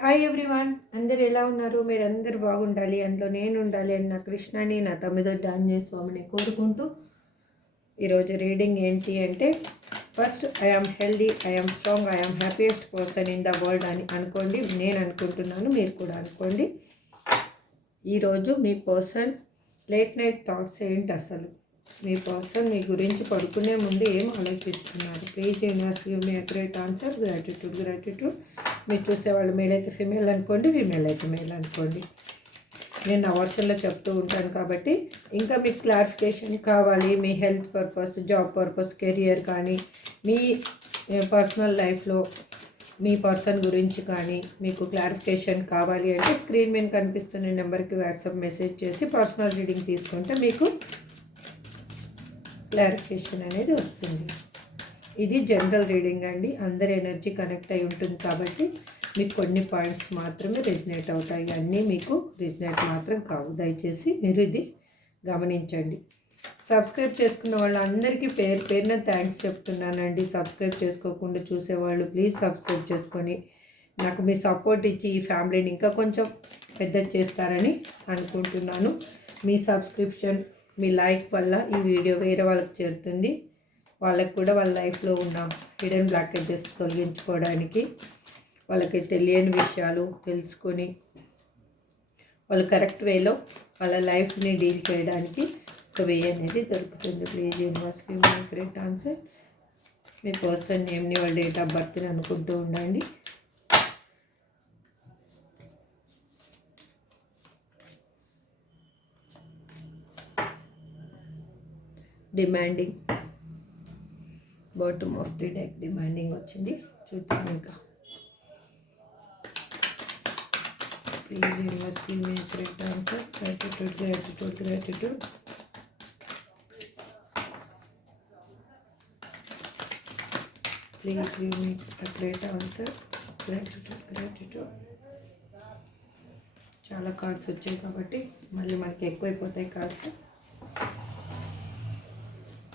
Hi everyone, అందరు ఎలా ఉన్నారు? మీరందరూ బాగుండాలి, అందులో నేను ఉండాలి అని నా కృష్ణని, నా తమ్మిదో ఆంజనేయ స్వామిని కోరుకుంటూ ఈరోజు రీడింగ్ ఏంటి అంటే, first I am healthy, I am strong, I am happiest person in the world అని అనుకోండి. నేను అనుకుంటున్నాను, మీరు కూడా అనుకోండి. ఈరోజు మీ పర్సన్ లేట్ నైట్ థాట్స్ ఏంటి అసలు? మీ పర్సన్ మీ గురించి పడుకునే ముందు ఏం ఆలోచిస్తున్నారు? Please universe give me great answer. Gratitude. మీరు చూసేవాళ్ళు మేల్ అయితే ఫీమేల్ అనుకోండి, ఫీమేల్ అయితే మేల్ అనుకోండి. నేను నా వర్షన్లో చెప్తూ ఉంటాను కాబట్టి ఇంకా మీకు క్లారిఫికేషన్ కావాలి, మీ health purpose, job purpose, career కానీ, మీ పర్సనల్ లైఫ్లో మీ పర్సన్ గురించి కానీ మీకు క్లారిఫికేషన్ కావాలి అంటే స్క్రీన్ మీద కనిపిస్తున్న నెంబర్కి వాట్సాప్ మెసేజ్ చేసి పర్సనల్ రీడింగ్ తీసుకుంటే మీకు క్లారిఫికేషన్ అనేది వస్తుంది. ఇది జనరల్ రీడింగ్ అండి, అందరి ఎనర్జీ కనెక్ట్ అయి ఉంటుంది కాబట్టి మీకు కొన్ని పాయింట్స్ మాత్రమే రిజనేట్ అవుతాయి, అన్నీ మీకు రిజనేట్ మాత్రం కావు. దయచేసి మీరు ఇది గమనించండి. సబ్స్క్రైబ్ చేసుకున్న వాళ్ళందరికీ పేరున థ్యాంక్స్ చెప్తున్నానండి. సబ్స్క్రైబ్ చేసుకోకుండా చూసేవాళ్ళు ప్లీజ్ సబ్స్క్రైబ్ చేసుకొని నాకు మీ సపోర్ట్ ఇచ్చి ఈ ఫ్యామిలీని ఇంకా కొంచెం పెద్ద చేస్తారని అనుకుంటున్నాను. మీ సబ్స్క్రిప్షన్, మీ లైక్ వల్ల ఈ వీడియో వేరే వాళ్ళకి చేరుతుంది. వాళ్ళకు కూడా వాళ్ళ లైఫ్లో ఉన్న హిడెన్ బ్లాకేజెస్ తొలగించుకోవడానికి, వాళ్ళకి తెలియని విషయాలు తెలుసుకొని వాళ్ళు కరెక్ట్ వేలో వాళ్ళ లైఫ్ని డీల్ చేయడానికి ఒక వే అనేది దొరుకుతుంది. ప్లీజ్ యూనివర్స్కి మీ గ్రేట్ ఆన్సర్. మీ పర్సన్ నేమ్ని, వాళ్ళ డేట్ ఆఫ్ బర్త్ని అనుకుంటూ ఉండండి. Demanding, bottom of the deck demanding వచ్చింది. చూద్దాం ఇంకా. Please universe give me correct answer. Gratitude. Please give me correct answer. Gratitude. చాలా కార్డ్స్ వచ్చాయి కాబట్టి మళ్ళీ మనకి ఎక్కువైపోతాయి cards.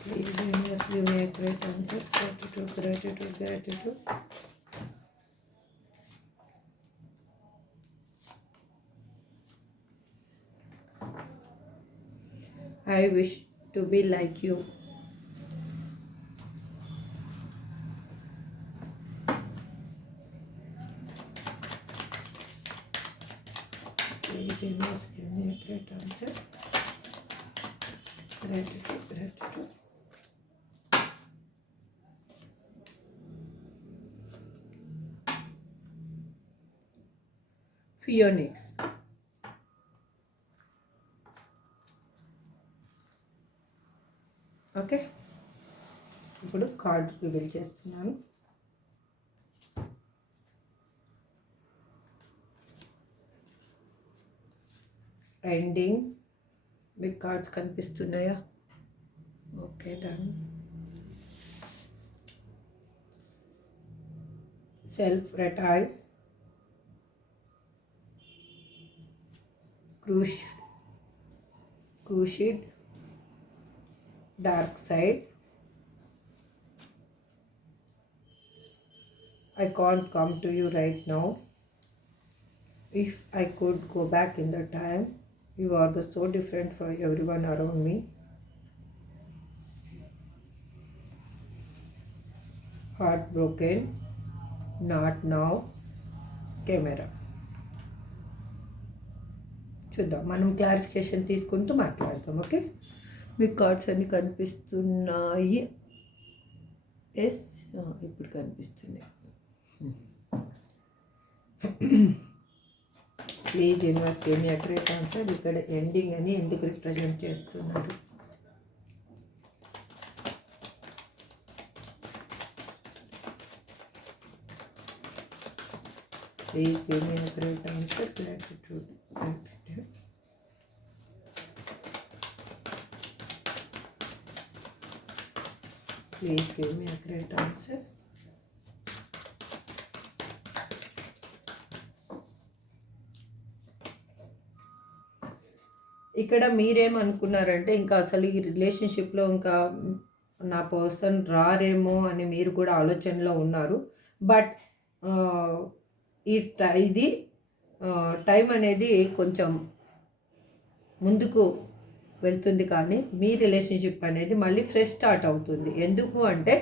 Please universe give me a great answer. Gratitude. I wish to be like you. Please universe give me a great answer. Gratitude. Phoenix. Okay, ఇప్పుడు card reveal చేస్తున్నాను. Ending. మీకు cards కనిపిస్తున్నాయా? Okay, done. సెల్ఫ్ రెటైజ్, cruciad, dark side, I can't come to you right now. If I could go back in the time, you are so different for everyone around me. Heartbroken, not now. Camera. చూద్దాం, మనం clarification తీసుకుంటూ మాట్లాడతాం. Okay, మీకు cards అన్నీ కనిపిస్తున్నాయి. Yes, ఇప్పుడు కనిపిస్తున్నాయి. Please universe give me a great answer. ఇక్కడ ఎండింగ్ అని ఎందుకు రిప్రజెంట్ చేస్తున్నారు? Please give me a great answer. Gratitude. Please give me a great answer. ఇక్కడ మీరేమనుకున్నారంటే ఇంకా అసలు ఈ రిలేషన్షిప్లో ఇంకా నా పర్సన్ రారేమో అని మీరు కూడా ఆలోచనలో ఉన్నారు. బట్ ఇది టైం అనేది కొంచెం ముందుకు వెళ్తుంది, కానీ మీ రిలేషన్షిప్ అనేది మళ్ళీ ఫ్రెష్ స్టార్ట్ అవుతుంది. ఎందుకు అంటే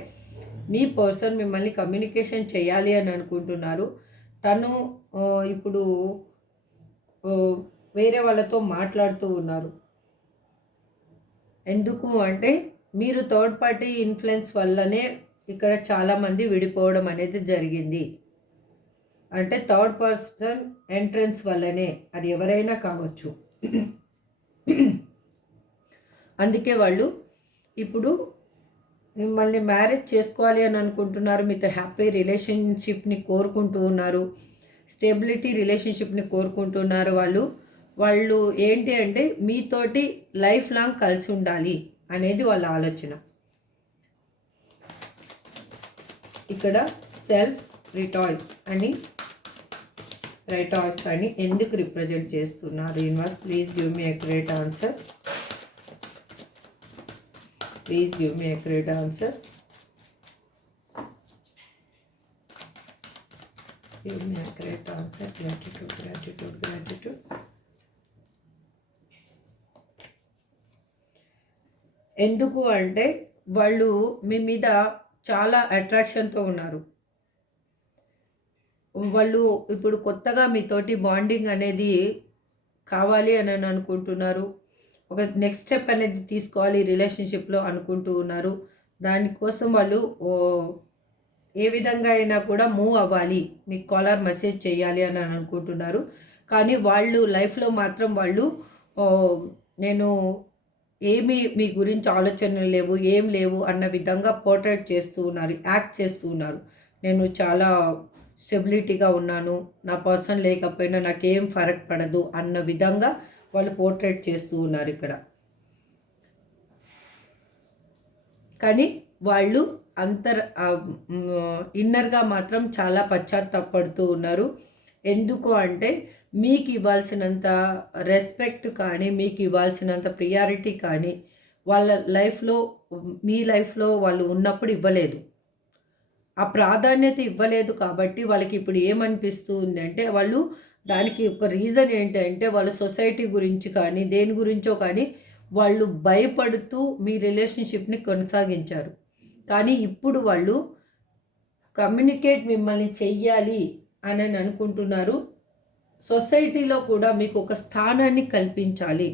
మీ పర్సన్ మిమ్మల్ని కమ్యూనికేషన్ చేయాలి అని అనుకుంటున్నారు. తను ఇప్పుడు వేరే వాళ్ళతో మాట్లాడుతూ ఉన్నారు. ఎందుకు అంటే మీరు థర్డ్ పార్టీ ఇన్ఫ్లుయెన్స్ వల్లనే ఇక్కడ చాలామంది విడిపోవడం అనేది జరిగింది. అంటే థర్డ్ పర్సన్ ఎంట్రన్స్ వల్లనే, అది ఎవరైనా కావచ్చు. అందుకే వాళ్ళు ఇప్పుడు మిమ్మల్ని మ్యారేజ్ చేసుకోవాలి అని అనుకుంటున్నారు. మీతో హ్యాపీ రిలేషన్షిప్ని కోరుకుంటూ ఉన్నారు, స్టెబిలిటీ రిలేషన్షిప్ని కోరుకుంటున్నారు. వాళ్ళు ఏంటి అంటే మీతోటి లైఫ్ లాంగ్ కలిసి ఉండాలి అనేది వాళ్ళ ఆలోచన. ఇక్కడ సెల్ఫ్ రిటాయిస్ అని ఎందుకు రిప్రజెంట్ చేస్తున్నారు? Universe please give me accurate answer. Please give me accurate answer. Give me accurate answer. Gratitude. ఎందుకు అంటే వాళ్ళు మీ మీద చాలా అట్రాక్షన్తో ఉన్నారు. వాళ్ళు ఇప్పుడు కొత్తగా మీతోటి బాండింగ్ అనేది కావాలి అని అనుకుంటున్నారు. ఒక నెక్స్ట్ స్టెప్ అనేది తీసుకోవాలి రిలేషన్షిప్లో అనుకుంటూ ఉన్నారు. దానికోసం వాళ్ళు ఏ విధంగా అయినా కూడా మూవ్ అవ్వాలి, మీకు కాలర్ మెసేజ్ చేయాలి అని అనుకుంటున్నారు. కానీ వాళ్ళు లైఫ్లో మాత్రం వాళ్ళు నేను మీ గురించి ఆలోచనలు లేవు, ఏం లేవు అన్న విధంగా పోర్ట్రేట్ చేస్తూ ఉన్నారు, యాక్ట్ చేస్తూ ఉన్నారు. నేను చాలా స్టెబిలిటీగా ఉన్నాను, నా పర్సన్ లేకపోయినా నాకేం ఫరక్ పడదు అన్న విధంగా వాళ్ళు పోర్ట్రేట్ చేస్తూ ఉన్నారు ఇక్కడ. కానీ వాళ్ళు ఇన్నర్గా మాత్రం చాలా పశ్చాత్తాపడుతూ ఉన్నారు. ఎందుకు అంటే మీకు ఇవ్వాల్సినంత రెస్పెక్ట్ కానీ, మీకు ఇవ్వాల్సినంత ప్రియారిటీ కానీ వాళ్ళ లైఫ్లో, మీ లైఫ్లో వాళ్ళు ఉన్నప్పుడు ఇవ్వలేదు. ఆ ప్రాధాన్యత ఇవ్వలేదు. కాబట్టి వాళ్ళకి ఇప్పుడు ఏమనిపిస్తుంది అంటే వాళ్ళు దానికి ఒక రీజన్ ఏంటంటే వాళ్ళ సొసైటీ గురించి కానీ దేని గురించో కానీ వాళ్ళు భయపడుతూ మీ రిలేషన్షిప్ని కొనసాగించారు. కానీ ఇప్పుడు వాళ్ళు కమ్యూనికేట్ మిమ్మల్ని చెయ్యాలి అని అనుకుంటున్నారు. సొసైటీలో కూడా మీకు ఒక స్థానాన్ని కల్పించాలి.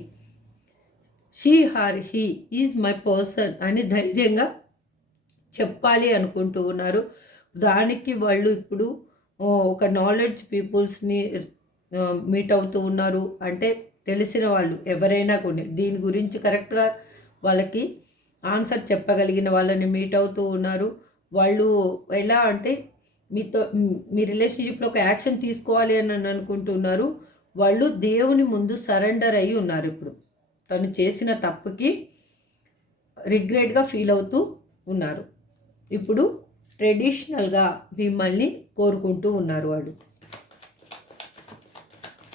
She or he is my person అని ధైర్యంగా చెప్పాలి అనుకుంటూ ఉన్నారు. దానికి వాళ్ళు ఇప్పుడు ఒక నాలెడ్జ్ పీపుల్స్ని మీట్ అవుతూ ఉన్నారు. అంటే తెలిసిన వాళ్ళు ఎవరైనా కూడా దీని గురించి కరెక్ట్గా వాళ్ళకి ఆన్సర్ చెప్పగలిగిన వాళ్ళని మీట్ అవుతూ ఉన్నారు. వాళ్ళు ఎలా అంటే మీ రిలేషన్షిప్లో ఒక యాక్షన్ తీసుకోవాలి అని అనుకుంటున్నారు. వాళ్ళు దేవుని ముందు సరెండర్ అయ్యి ఉన్నారు. ఇప్పుడు తను చేసిన తప్పుకి రిగ్రెట్గా ఫీల్ అవుతూ ఉన్నారు. ఇప్పుడు ట్రెడిషనల్గా మిమ్మల్ని కోరుకుంటూ ఉన్నారు. వాళ్ళు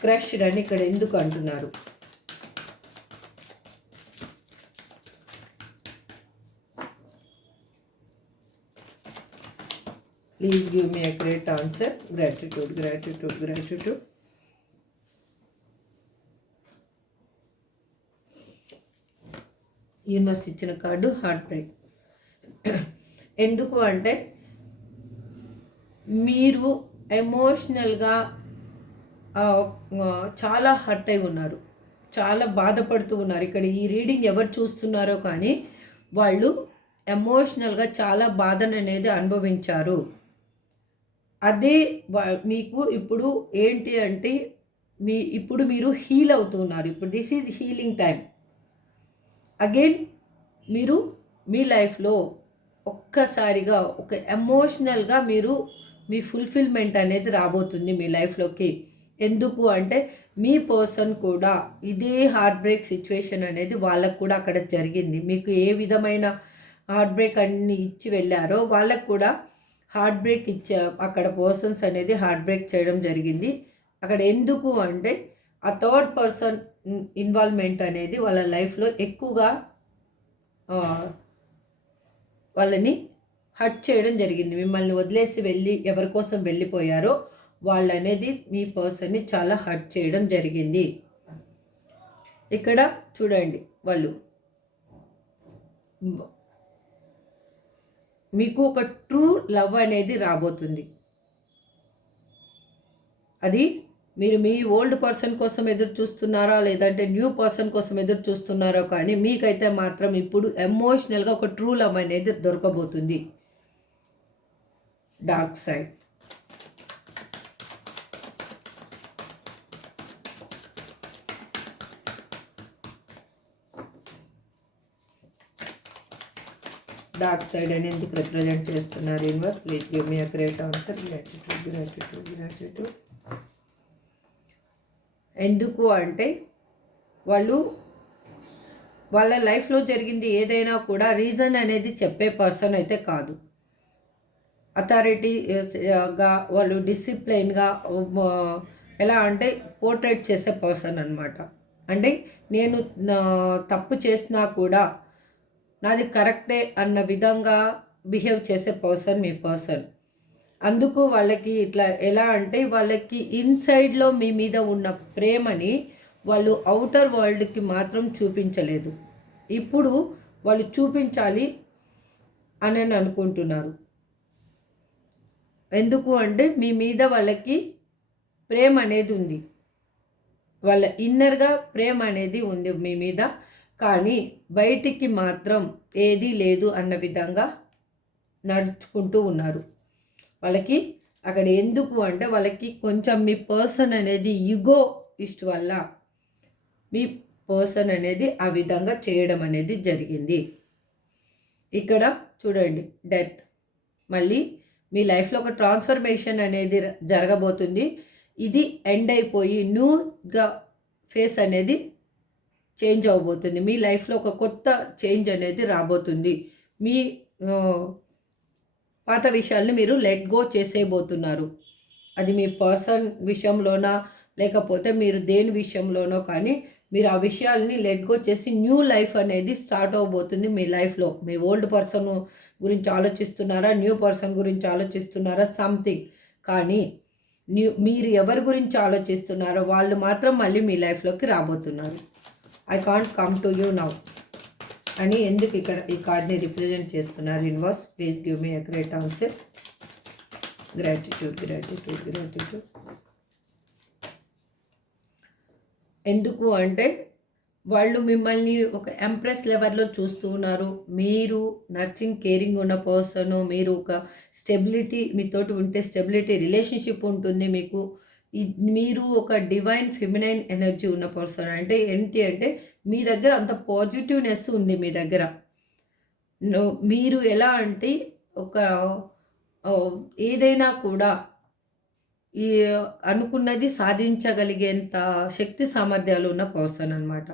క్రష్డ్ అని ఇక్కడ ఎందుకు అంటున్నారు? Please give me accurate answer. Gratitude. Universe ఇచ్చిన కార్డు హార్ట్ బ్రేక్. ఎందుకు అంటే మీరు ఎమోషనల్గా చాలా హర్ట్ అయి ఉన్నారు, చాలా బాధపడుతూ ఉన్నారు. ఇక్కడ ఈ రీడింగ్ ఎవరు చూస్తున్నారో కానీ వాళ్ళు ఎమోషనల్గా చాలా బాధను అనేది అనుభవించారు. అదే మీకు ఇప్పుడు ఏంటి అంటే ఇప్పుడు మీరు హీల్ అవుతున్నారు. ఇప్పుడు this is healing time. Again మీరు మీ లైఫ్లో ఒక్కసారిగా ఒక ఎమోషనల్గా మీ ఫుల్ఫిల్మెంట్ అనేది రాబోతుంది మీ లైఫ్లోకి. ఎందుకు అంటే మీ పర్సన్ కూడా ఇదే హార్ట్ బ్రేక్ సిచ్యువేషన్ అనేది వాళ్ళకు కూడా అక్కడ జరిగింది. మీకు ఏ విధమైన హార్ట్ బ్రేక్ అన్ని ఇచ్చి వెళ్ళారో వాళ్ళకు కూడా హార్ట్ బ్రేక్ అక్కడ పర్సన్స్ అనేది హార్ట్ బ్రేక్ చేయడం జరిగింది అక్కడ. ఎందుకు అంటే ఆ థర్డ్ పర్సన్ ఇన్వాల్వ్మెంట్ అనేది వాళ్ళ లైఫ్లో ఎక్కువగా వాళ్ళని హర్ట్ చేయడం జరిగింది. మిమ్మల్ని వదిలేసి ఎవరి కోసం వెళ్ళిపోయారో వాళ్ళు అనేది మీ పర్సన్ని చాలా హర్ట్ చేయడం జరిగింది. ఇక్కడ చూడండి, వాళ్ళు మీకు ఒక ట్రూ లవ్ అనేది రాబోతుంది. అది మీరు మీ ఓల్డ్ పర్సన్ కోసం ఎదురు చూస్తున్నారా లేదంటే న్యూ పర్సన్ కోసం ఎదురు చూస్తున్నారో కానీ మీకైతే మాత్రం ఇప్పుడు ఎమోషనల్గా ఒక ట్రూ లవ్ అనేది దొరకబోతుంది. డార్క్ సైడ్ డార్క్ సైడ్ అని ఎందుకు రిప్రజెంట్ చేస్తున్నారు universe? Please give me a great answer. Gratitude. ఎందుకు అంటే వాళ్ళు వాళ్ళ లైఫ్లో జరిగింది ఏదైనా కూడా రీజన్ అనేది చెప్పే పర్సన్ అయితే కాదు. అథారిటీగా వాళ్ళు డిసిప్లైన్గా ఎలా అంటే పోర్ట్రేట్ చేసే పర్సన్ అనమాట. అంటే నేను తప్పు చేసినా కూడా నాది కరెక్టే అన్న విధంగా బిహేవ్ చేసే పర్సన్ మీ పర్సన్. అందుకు వాళ్ళకి ఇట్లా ఎలా అంటే వాళ్ళకి ఇన్సైడ్లో మీ మీద ఉన్న ప్రేమని వాళ్ళు అవుటర్ వరల్డ్కి మాత్రం చూపించలేదు. ఇప్పుడు వాళ్ళు చూపించాలి అని అనుకుంటున్నారు. ఎందుకు అంటే మీ మీద వాళ్ళకి ప్రేమ అనేది ఉంది, వాళ్ళ ఇన్నర్గా ప్రేమ అనేది ఉంది మీ మీద. కానీ బయటికి మాత్రం ఏదీ లేదు అన్న విధంగా నడుచుకుంటూ ఉన్నారు. వాళ్ళకి అక్కడ ఎందుకు అంటే వాళ్ళకి కొంచెం మీ పర్సన్ అనేది ఈగో ఇష్ట వల్ల మీ పర్సన్ అనేది ఆ విధంగా చేయడం అనేది జరిగింది. ఇక్కడ చూడండి, డెత్. మళ్ళీ మీ లైఫ్లో ఒక ట్రాన్స్ఫర్మేషన్ అనేది జరగబోతుంది. ఇది ఎండ్ అయిపోయి న్యూగా ఫేస్ అనేది చేంజ్ అవబోతుంది. మీ లైఫ్లో ఒక కొత్త చేంజ్ అనేది రాబోతుంది. మీ పాత విషయాల్ని మీరు లెట్ గో చేసేయబోతున్నారు. అది మీ పర్సన్ విషయంలోనా లేకపోతే మీరు దేని విషయంలోనో కానీ మీరు ఆ విషయాల్ని లెట్ గో చేసి న్యూ లైఫ్ అనేది స్టార్ట్ అవబోతుంది మీ లైఫ్లో. మీ ఓల్డ్ పర్సన్ గురించి ఆలోచిస్తున్నారా, న్యూ పర్సన్ గురించి ఆలోచిస్తున్నారా, సంథింగ్. కానీ మీరు ఎవరి గురించి ఆలోచిస్తున్నారో వాళ్ళు మాత్రం మళ్ళీ మీ లైఫ్లోకి రాబోతున్నారు. I can't come to you now అని ఎందుకు ఇక్కడ ఈ కార్డ్ని రిప్రజెంట్ చేస్తున్నారు universe? Please give me a great answer. Gratitude. ఎందుకు అంటే వాళ్ళు మిమ్మల్ని ఒక ఎంప్రెస్ లెవెల్లో చూస్తూ ఉన్నారు. మీరు నర్చింగ్ కేరింగ్ ఉన్న పర్సన్, మీరు ఒక స్టెబిలిటీ మీతోటి ఉంటే స్టెబిలిటీ రిలేషన్షిప్ ఉంటుంది మీకు. మీరు ఒక డివైన్ ఫెమినైన్ ఎనర్జీ ఉన్న పర్సన్. అంటే ఏంటి అంటే మీ దగ్గర అంత పాజిటివ్నెస్ ఉంది మీ దగ్గర. మీరు ఎలా అంటే ఒక ఏదైనా కూడా ఈ అనుకున్నది సాధించగలిగేంత శక్తి సామర్థ్యాలు ఉన్న పర్సన్ అనమాట.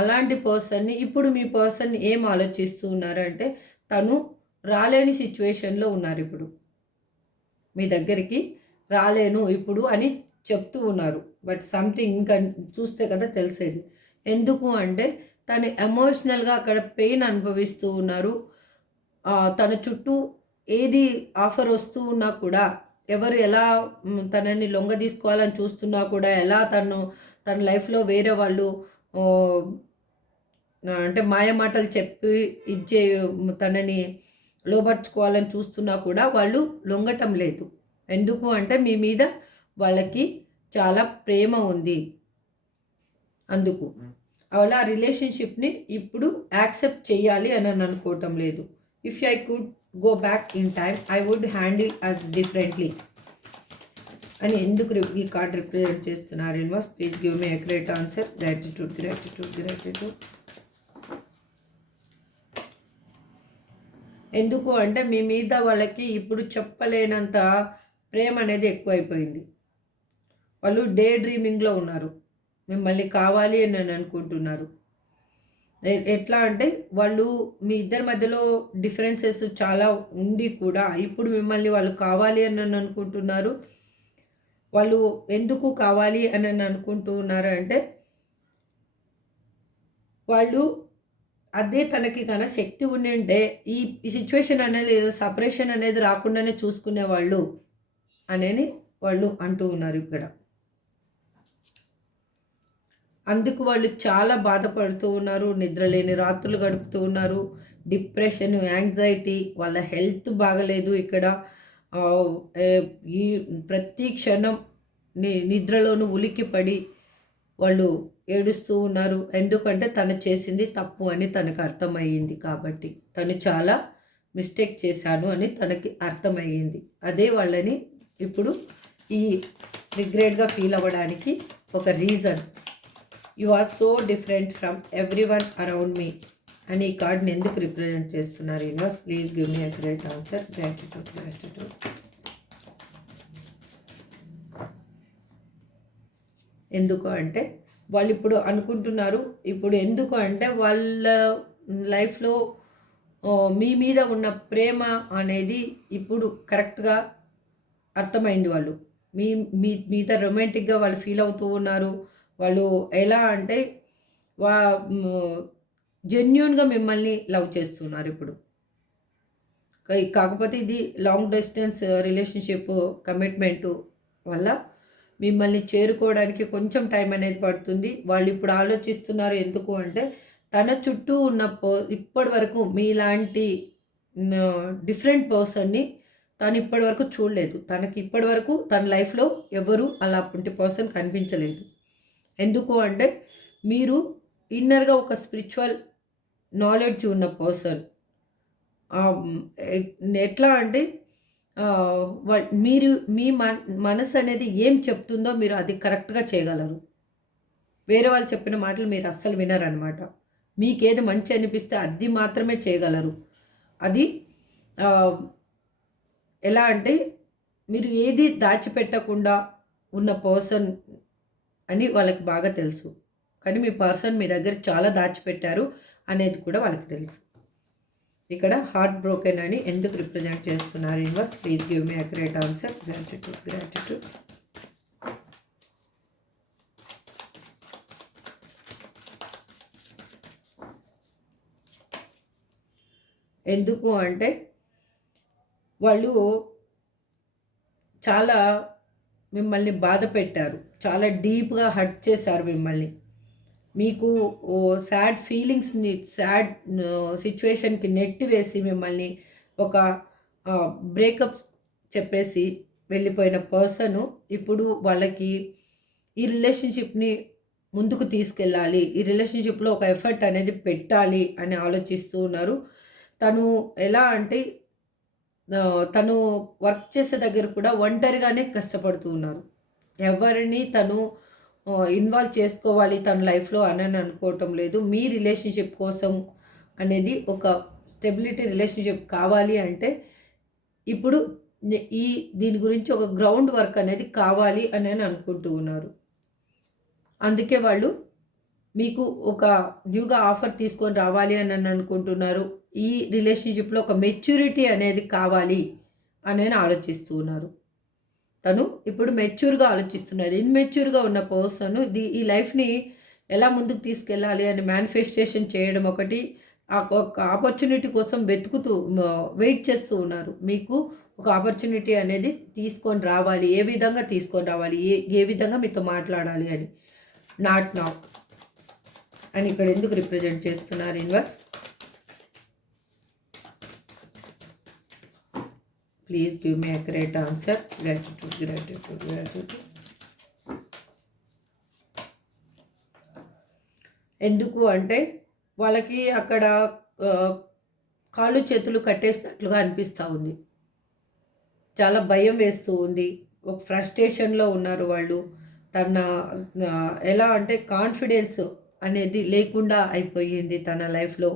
అలాంటి పర్సన్ని ఇప్పుడు మీ పర్సన్ ఏం ఆలోచిస్తూ ఉన్నారంటే తను రాలేని సిచ్యువేషన్లో ఉన్నారు. ఇప్పుడు మీ దగ్గరికి రాలేను ఇప్పుడు అని చెప్తూ ఉన్నారు. బట్ సంథింగ్ ఇంకా చూస్తే కదా తెలిసేది. ఎందుకు అంటే తను ఎమోషనల్గా అక్కడ పెయిన్ అనుభవిస్తూ ఉన్నారు. తన చుట్టూ ఏది ఆఫర్ వస్తూ ఉన్నా కూడా ఎవరు ఎలా తనని లొంగ తీసుకోవాలని చూస్తున్నా కూడా ఎలా తన లైఫ్లో వేరే వాళ్ళు అంటే మాయమాటలు చెప్పి ఇచ్చే తనని లోబర్చుకోవాలని చూస్తున్నా కూడా వాళ్ళు లొంగటం లేదు. ఎందుకు అంటే మీ మీద వాళ్ళకి చాలా ప్రేమ ఉంది. అందుకు వాళ్ళ ఆ రిలేషన్షిప్ని ఇప్పుడు యాక్సెప్ట్ చేయాలి అని అనుకోవటం లేదు. If I could go back in time I would handle us differently అని ఎందుకు ఈ కార్డ్ రిప్రజెంట్ చేస్తున్నారు universe? Please give me a great answer. Gratitude. ఎందుకు అంటే మీ మీద వాళ్ళకి ఇప్పుడు చెప్పలేనంత ప్రేమ అనేది ఎక్కువైపోయింది. వాళ్ళు డే డ్రీమింగ్లో ఉన్నారు. మిమ్మల్ని కావాలి అని అనుకుంటున్నారు. ఎట్లా అంటే వాళ్ళు మీ ఇద్దరి మధ్యలో డిఫరెన్సెస్ చాలా ఉండి కూడా ఇప్పుడు మిమ్మల్ని వాళ్ళు కావాలి అని అనుకుంటున్నారు. వాళ్ళు ఎందుకు కావాలి అని అనుకుంటూ ఉన్నారు అంటే వాళ్ళు అదే తనకి కన్నా శక్తి ఉండింటే ఈ సిచ్యువేషన్ అనేది సపరేషన్ అనేది రాకుండానే చూసుకునేవాళ్ళు. అనేది వాళ్ళు అంటూ ఉన్నారు ఇక్కడ. అందుకు వాళ్ళు చాలా బాధపడుతూ ఉన్నారు, నిద్రలేని రాత్రులు గడుపుతూ ఉన్నారు, డిప్రెషన్, యాంగ్జైటీ, వాళ్ళ హెల్త్ బాగలేదు ఇక్కడ. ఈ ప్రతి క్షణం నిద్రలోనూ ఉలిక్కిపడి వాళ్ళు ఏడుస్తూ ఉన్నారు. ఎందుకంటే తను చేసింది తప్పు అని తనకు అర్థమయ్యింది కాబట్టి, తను చాలా మిస్టేక్ చేశాను అని తనకి అర్థమయ్యింది. అదే వాళ్ళని ఇప్పుడు ఈ రిగ్రెట్గా ఫీల్ అవ్వడానికి ఒక reason. You are so different from every one around me అని ఈ కార్డ్ని ఎందుకు రిప్రజెంట్ చేస్తున్నారు universe? Please give me a great answer. Gratitude, gratitude. ఎందుకు అంటే వాళ్ళు ఇప్పుడు అనుకుంటున్నారు, ఇప్పుడు ఎందుకు అంటే వాళ్ళ లైఫ్లో మీ మీద ఉన్న ప్రేమ అనేది ఇప్పుడు కరెక్ట్గా అర్థమైంది. వాళ్ళు మీ మీద రొమాంటిక్గా వాళ్ళు ఫీల్ అవుతూ ఉన్నారు. వాళ్ళు ఎలా అంటే జెన్యూన్గా మిమ్మల్ని లవ్ చేస్తున్నారు ఇప్పుడు. కాకపోతే ఇది లాంగ్ డిస్టెన్స్ రిలేషన్షిప్ కమిట్మెంటు వల్ల మిమ్మల్ని చేరుకోవడానికి కొంచెం టైం అనేది పడుతుంది. వాళ్ళు ఇప్పుడు ఆలోచిస్తున్నారు ఎందుకు అంటే తన చుట్టూ ఉన్న ఇప్పటి వరకు మీలాంటి డిఫరెంట్ పర్సన్ని తను ఇప్పటి వరకు చూడలేదు. తనకి ఇప్పటి వరకు తన లైఫ్లో ఎవరు అలాంటి పర్సన్ కనిపించలేదు. ఎందుకు అంటే మీరు ఇన్నర్గా ఒక స్పిరిచువల్ నాలెడ్జ్ ఉన్న పర్సన్. ఎట్లా అంటే మీరు మీ మనసు అనేది ఏం చెప్తుందో మీరు అది కరెక్ట్గా చేయగలరు. వేరే వాళ్ళు చెప్పిన మాటలు మీరు అస్సలు వినరనమాట. మీకేది మంచి అనిపిస్తే అది మాత్రమే చేయగలరు. అది ఎలా అంటే మీరు ఏది దాచిపెట్టకుండా ఉన్న పర్సన్ అని వాళ్ళకి బాగా తెలుసు. కానీ మీ పర్సన్ మీ దగ్గర చాలా దాచిపెట్టారు అనేది కూడా వాళ్ళకి తెలుసు. ఇక్కడ హార్ట్ బ్రోకెన్ అని ఎందుకు రిప్రజెంట్ చేస్తున్నారు universe? Please give me a great answer. Gratitude, gratitude. ఎందుకు అంటే వాళ్ళు చాలా మిమ్మల్ని బాధ పెట్టారు, చాలా డీప్గా హర్ట్ చేశారు మిమ్మల్ని. మీకు సాడ్ ఫీలింగ్స్ని, సాడ్ సిచ్యువేషన్కి నెట్టి వేసి మిమ్మల్ని ఒక బ్రేకప్ చెప్పేసి వెళ్ళిపోయిన పర్సను ఇప్పుడు వాళ్ళకి ఈ రిలేషన్షిప్ని ముందుకు తీసుకెళ్ళాలి, ఈ రిలేషన్షిప్లో ఒక ఎఫర్ట్ అనేది పెట్టాలి అని ఆలోచిస్తూ ఉన్నారు. తను ఎలా అంటే తను వర్క్ చేసే దగ్గర కూడా ఒంటరిగానే కష్టపడుతూ ఉన్నారు. ఎవరిని తను ఇన్వాల్వ్ చేసుకోవాలి తన లైఫ్లో అని అనుకోవటం లేదు. మీ రిలేషన్షిప్ కోసం అనేది ఒక స్టెబిలిటీ రిలేషన్షిప్ కావాలి అంటే ఇప్పుడు దీని గురించి ఒక గ్రౌండ్ వర్క్ అనేది కావాలి అని అనుకుంటూ ఉన్నారు. అందుకే వాళ్ళు మీకు ఒక న్యూగా ఆఫర్ తీసుకొని రావాలి అని అనుకుంటున్నారు. ఈ రిలేషన్షిప్లో ఒక మెచ్యూరిటీ అనేది కావాలి అని ఆలోచిస్తూ ఉన్నారు. తను ఇప్పుడు మెచ్యూర్గా ఆలోచిస్తున్నారు. ఇన్మెచ్యూర్గా ఉన్న పర్సన్ ఈ లైఫ్ని ఎలా ముందుకు తీసుకెళ్ళాలి అని మేనిఫెస్టేషన్ చేయడం ఒకటి, ఒక ఆపర్చునిటీ కోసం వెయిట్ చేస్తూ ఉన్నారు. మీకు ఒక ఆపర్చునిటీ అనేది తీసుకొని రావాలి, ఏ విధంగా తీసుకొని రావాలి, ఏ విధంగా మీతో మాట్లాడాలి అని. నాట్ నౌ అని ఇక్కడ ఎందుకు రిప్రజెంట్ చేస్తున్నారు universe? Please give me a great answer. Gratitude, gratitude, gratitude. ఎందుకు అంటే వాళ్ళకి అక్కడ కాళ్ళు చేతులు కట్టేసినట్లుగా అనిపిస్తూ ఉంది. చాలా భయం వేస్తూ ఉంది. ఒక ఫ్రస్ట్రేషన్లో ఉన్నారు వాళ్ళు. ఎలా అంటే కాన్ఫిడెన్స్ అనేది లేకుండా అయిపోయింది తన లైఫ్లో.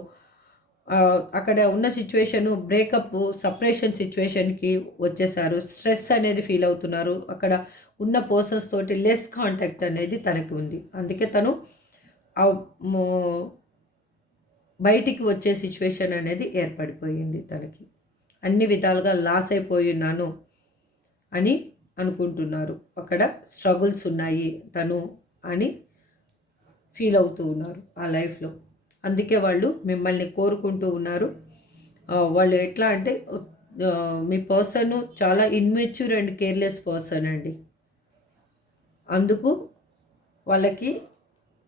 అక్కడ ఉన్న సిచ్యువేషను బ్రేకప్, సపరేషన్ సిచ్యువేషన్కి వచ్చేసారు. స్ట్రెస్ అనేది ఫీల్ అవుతున్నారు. అక్కడ ఉన్న పర్సన్స్ తోటి లెస్ కాంటాక్ట్ అనేది తనకి ఉంది. అందుకే తను బయటికి వచ్చే సిచ్యువేషన్ అనేది ఏర్పడిపోయింది తనకి. అన్ని విధాలుగా లాస్ అయిపోయినాను అని అనుకుంటున్నారు. అక్కడ స్ట్రగుల్స్ ఉన్నాయి తను అని ఫీల్ అవుతూ ఉన్నారు ఆ లైఫ్లో. అందుకే వాళ్ళు మిమ్మల్ని కోరుకుంటూ ఉన్నారు. వాళ్ళు ఎట్లా అంటే మీ పర్సన్ చాలా ఇన్మెచ్యూర్ అండ్ కేర్లెస్ పర్సన్ అండి. అందుకు వాళ్ళకి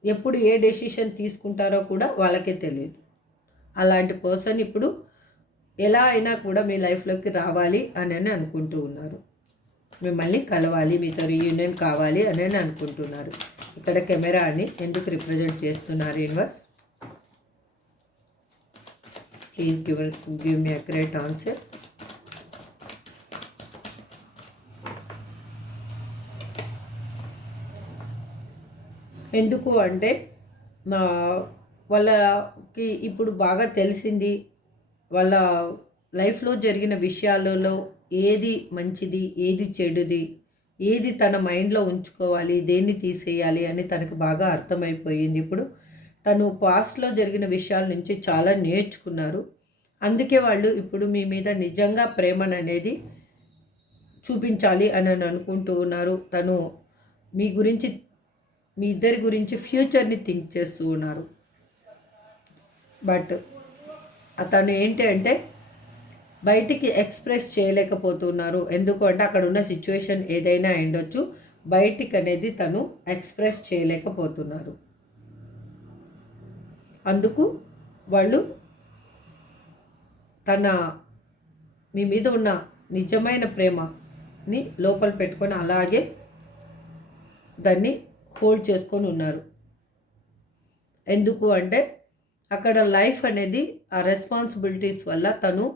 ఎప్పుడు ఏ డెసిషన్ తీసుకుంటారో కూడా వాళ్ళకే తెలియదు. అలాంటి పర్సన్ ఇప్పుడు ఎలా అయినా కూడా మీ లైఫ్లోకి రావాలి అని అనుకుంటూ ఉన్నారు. మిమ్మల్ని కలవాలి, మీతో రీయూనియన్ కావాలి అని అనుకుంటున్నారు. ఇక్కడ కెమెరా అని ఎందుకు రిప్రజెంట్ చేస్తున్నారు universe? Please give me accurate answer. ఎందుకు అంటే వాళ్ళకి ఇప్పుడు బాగా తెలిసింది, వాళ్ళ లైఫ్లో జరిగిన విషయాలలో ఏది మంచిది, ఏది చెడుది, ఏది తన మైండ్లో ఉంచుకోవాలి, దేన్ని తీసేయాలి అని తనకు బాగా అర్థమైపోయింది. ఇప్పుడు తను పాస్ట్లో జరిగిన విషయాల నుంచి చాలా నేర్చుకున్నారు. అందుకే వాళ్ళు ఇప్పుడు మీ మీద నిజంగా ప్రేమను అనేది చూపించాలి అని అనుకుంటూ ఉన్నారు. తను మీ గురించి, మీ ఇద్దరి గురించి ఫ్యూచర్ని థింక్ చేస్తూ ఉన్నారు. బట్ అతను ఏంటి అంటే బయటికి ఎక్స్ప్రెస్ చేయలేకపోతున్నారు. ఎందుకు అంటే అక్కడ ఉన్న సిచ్యువేషన్ ఏదైనా అయిండొచ్చు, బయటికి అనేది తను ఎక్స్ప్రెస్ చేయలేకపోతున్నారు. అందుకు వాళ్ళు మీ మీద ఉన్న నిజమైన ప్రేమని లోపల పెట్టుకొని అలాగే దాన్ని హోల్డ్ చేసుకొని ఉన్నారు. ఎందుకు అంటే అక్కడ లైఫ్ అనేది ఆ రెస్పాన్సిబిలిటీస్ వల్ల తను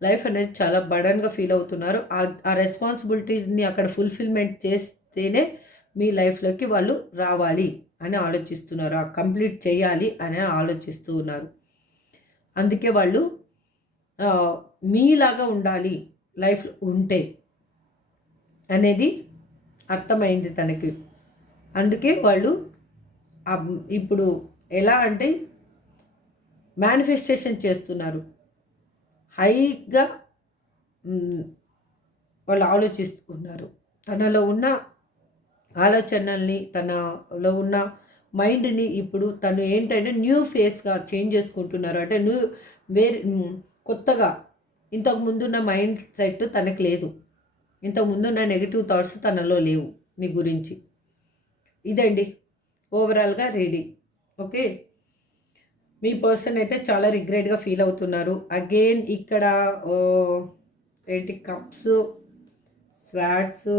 లైఫ్ అనేది చాలా బర్డన్గా ఫీల్ అవుతున్నారు. ఆ రెస్పాన్సిబిలిటీస్ని అక్కడ ఫుల్ఫిల్మెంట్ చేస్తేనే మీ లైఫ్లోకి వాళ్ళు రావాలి అని ఆలోచిస్తున్నారు, కంప్లీట్ చేయాలి అని ఆలోచిస్తూ ఉన్నారు. అందుకే వాళ్ళు మీలాగా ఉండాలి లైఫ్ ఉంటే అనేది అర్థమైంది తనకి. అందుకే వాళ్ళు ఇప్పుడు ఎలా అంటే మేనిఫెస్టేషన్ చేస్తున్నారు. హైగా వాళ్ళు ఆలోచిస్తున్నారు. తనలో ఉన్న ఆలోచనల్ని, తనలో ఉన్న మైండ్ని ఇప్పుడు తను ఏంటంటే న్యూ ఫేస్గా చేంజ్ చేసుకుంటున్నారు. అంటే కొత్తగా ఇంతకుముందున్న మైండ్ సెట్ తనకు లేదు, ఇంతకుముందున్న నెగిటివ్ థాట్స్ తనలో లేవు మీ గురించి. ఇదండి ఓవరాల్గా రీడింగ్. ఓకే, మీ పర్సన్ అయితే చాలా రిగ్రెట్గా ఫీల్ అవుతున్నారు. అగైన్ ఇక్కడ ఏంటి cups, swords,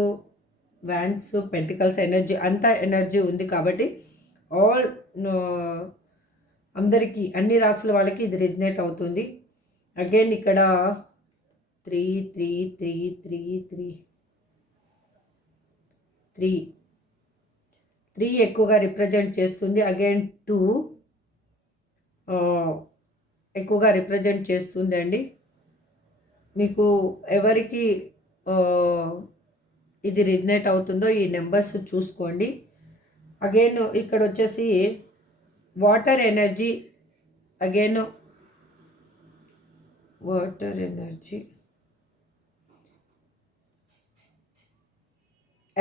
wands, pentacles energy అంతా ఎనర్జీ ఉంది. కాబట్టి అందరికీ అన్ని రాసుల వాళ్ళకి ఇది రిజనేట్ అవుతుంది. అగైన్ ఇక్కడ 3 3 3 3 3 3 3 ఎక్కువగా రిప్రజెంట్ చేస్తుంది. అగైన్ 2 ఎక్కువగా రిప్రజెంట్ చేస్తుంది అండి. మీకు ఎవరికి ఇది రిజనేట్ అవుతుందో ఈ నెంబర్స్ చూసుకోండి. అగైన్ ఇక్కడ వచ్చేసి water energy, again water energy,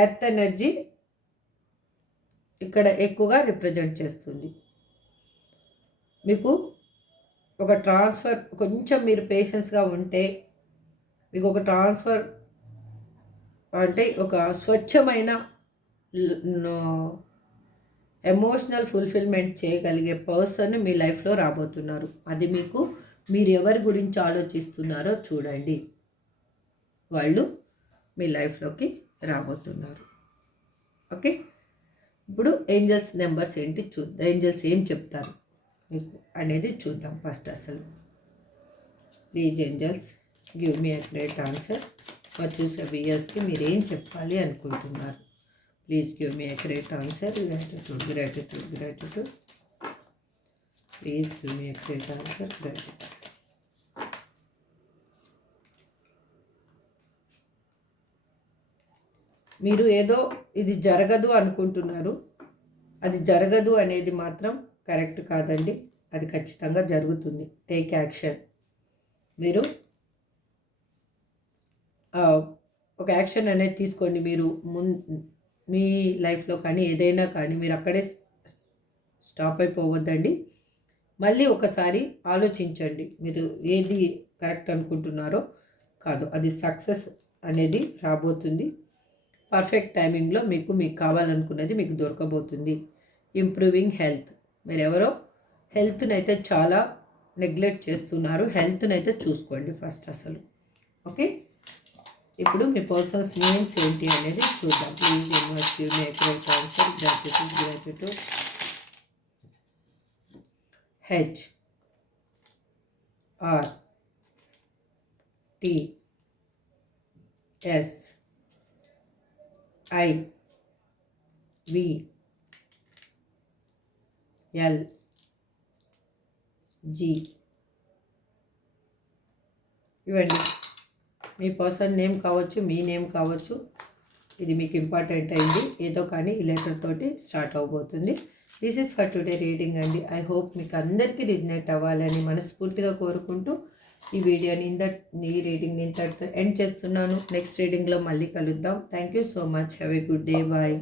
earth energy ఇక్కడ ఎక్కువగా రిప్రజెంట్ చేస్తుంది. మీకు ఒక ట్రాన్స్ఫర్, కొంచెం మీరు పేషెన్స్గా ఉంటే మీకు ఒక ట్రాన్స్ఫర్ అంటే ఒక స్వచ్ఛమైన ఎమోషనల్ ఫుల్ఫిల్మెంట్ చేయగలిగే పర్సన్ మీ లైఫ్లో రాబోతున్నారు. అది మీకు మీరు ఎవరి గురించి ఆలోచిస్తున్నారో చూడండి, వాళ్ళు మీ లైఫ్లోకి రాబోతున్నారు. ఓకే, ఇప్పుడు ఏంజల్స్ నెంబర్స్ ఏంటి చూద్దాం, ఏంజల్స్ ఏం చెప్తారు మీకు అనేది చూద్దాం ఫస్ట్. అసలు please angels give me accurate answer. మా చూసే వ్యూయర్స్కి మీరు ఏం చెప్పాలి అనుకుంటున్నారు? Please give me accurate answer. Gratitude gratitude gratitude. Please give me accurate answer. Gratitude. మీరు ఏదో ఇది జరగదు అనుకుంటున్నారు, అది జరగదు అనేది మాత్రం కరెక్ట్ కాదండి. అది ఖచ్చితంగా జరుగుతుంది. Take action. మీరు ఒక యాక్షన్ అనేది తీసుకోండి. మీరు మీ లైఫ్లో కానీ ఏదైనా కానీ మీరు అక్కడే స్టాప్ అయిపోవద్దండి. మళ్ళీ ఒకసారి ఆలోచించండి, మీరు ఏది కరెక్ట్ అనుకుంటున్నారో కాదు, అది సక్సెస్ అనేది రాబోతుంది. పర్ఫెక్ట్ టైమింగ్లో మీకు కావాలనుకున్నది మీకు దొరకబోతుంది. Improving health. మీరెవరో హెల్త్ని అయితే చాలా నెగ్లెక్ట్ చేస్తున్నారు. హెల్త్ని అయితే చూసుకోండి ఫస్ట్ అసలు. ఓకే, ఇప్పుడు మీ పర్సన్స్ నేమ్స్ ఏంటి అనేది చూద్దాం. Please universe give me accurate answer. Gratitude. H R T S I V L G. ఇవ్వండి మీ పర్సన్ నేమ్ కావచ్చు, మీ నేమ్ కావచ్చు. ఇది మీకు ఇంపార్టెంట్ అయింది ఏదో కానీ ఈ లెటర్ తోటి స్టార్ట్ అవబోతుంది. This is for today reading అండి. ఐ హోప్ మీకు అందరికీ రిజనేట్ అవ్వాలని మనస్ఫూర్తిగా కోరుకుంటూ ఈ వీడియోని ఈ రీడింగ్ ఇంతటితో ఎండ్ చేస్తున్నాను. నెక్స్ట్ రీడింగ్లో మళ్ళీ కలుద్దాం. Thank you so much. Have a good day. Bye.